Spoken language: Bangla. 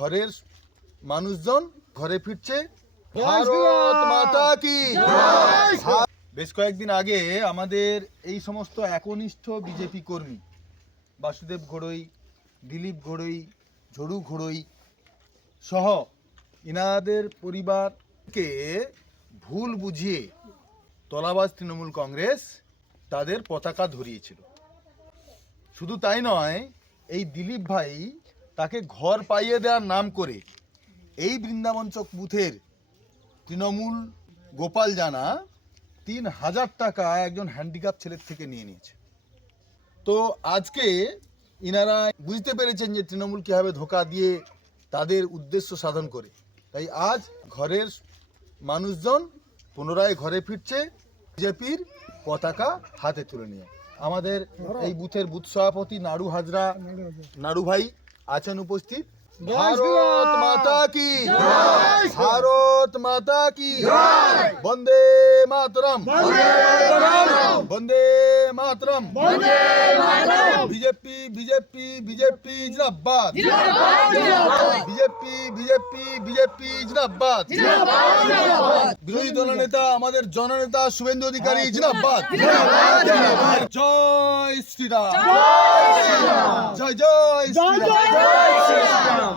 ঘরের মানুষজন ঘরে ফিরছে। ভারত মাতা কি। বেশ কয়েকদিন আগে আমাদের এই সমস্ত একনিষ্ঠ বিজেপি কর্মী বাসুদেব ঘড়ই, দিলীপ ঘড়ই, ঝড়ু ঘড়ই সহ ইনাদের পরিবারকে ভুল বুঝিয়ে তলাবাজ তৃণমূল কংগ্রেস তাদের পতাকা ধরিয়েছিল। শুধু তাই নয়, এই দিলীপ ভাই তাকে ঘর পাইয়ে দেওয়ার নাম করে এই বৃন্দাবন চক বুথের তৃণমূল গোপাল জানা ৩,০০০ টাকা একজন হ্যান্ডিক্যাপ ছেলের থেকে নিয়ে নিয়েছে। তো আজকে ইনারা বুঝতে পেরেছেন যে তৃণমূল কীভাবে ধোঁকা দিয়ে তাদের উদ্দেশ্য সাধন করে। তাই আজ ঘরের মানুষজন পুনরায় ঘরে ফিরছে বিজেপির পতাকা হাতে তুলে নিয়ে। আমাদের এই বুথের বুথ সভাপতি নাড়ু হাজরা নাড়ু ভাই আছেন উপস্থিত। ভারত মাতা কি, ভারত মাতা কি, বন্দে মাতরম, বন্দে মাতরম, বিজেপি বিজেপি বিজেপি জিন্দাবাদ, বিজেপি বিজেপি বিজেপি জিন্দাবাদ, বিরোধী দলনেতা আমাদের জননেতা শুভেন্দু অধিকারী জিন্দাবাদ, জয় শ্রীরাম, জয় জয় শ্রীরাম।